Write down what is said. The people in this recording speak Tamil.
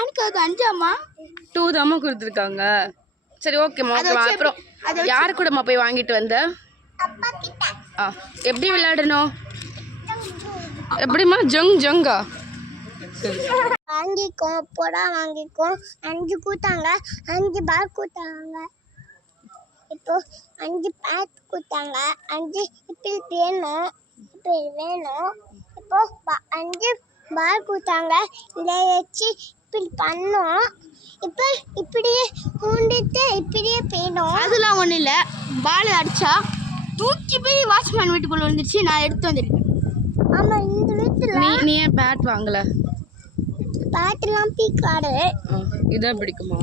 எனக்கு அது 5 அம்மா 2 தாம்மா கொடுத்துருக்காங்க. சரி ஓகேம்மா ஓகேம்மா. அப்புறம் யார் கூடம்மா போய் வாங்கிட்டு வந்த? எப்படி விளையாடணும்? எப்படிம்மா? ஜங்கா வாங்கிக்கோ போடா வாங்கிக்கோ 5 கூட்டாங்க 5 பால் கூட்டாங்க. இப்போ 5 பேட் கூட்டாங்க 5 இப்படி வேணும் இப்போ 5 பால் கூட்டாங்க. இதை வச்சு இப்படி பண்ணோம். இப்போ இப்படியே ஊண்டிட்டு இப்படியே போயிடும். அதெல்லாம் ஒன்றும் இல்லை. பால் அடித்தா தூக்கி போய் வாட்ச்மேன் வீட்டுக்குள்ளே வந்துருச்சு. நான் எடுத்து வந்துருக்கேன். ஆமாம் இந்த வீட்டில் நீ ஏன் பேட் வாங்கல? பேட்டெல்லாம் பீக்காடு இதான் பிடிக்குமா?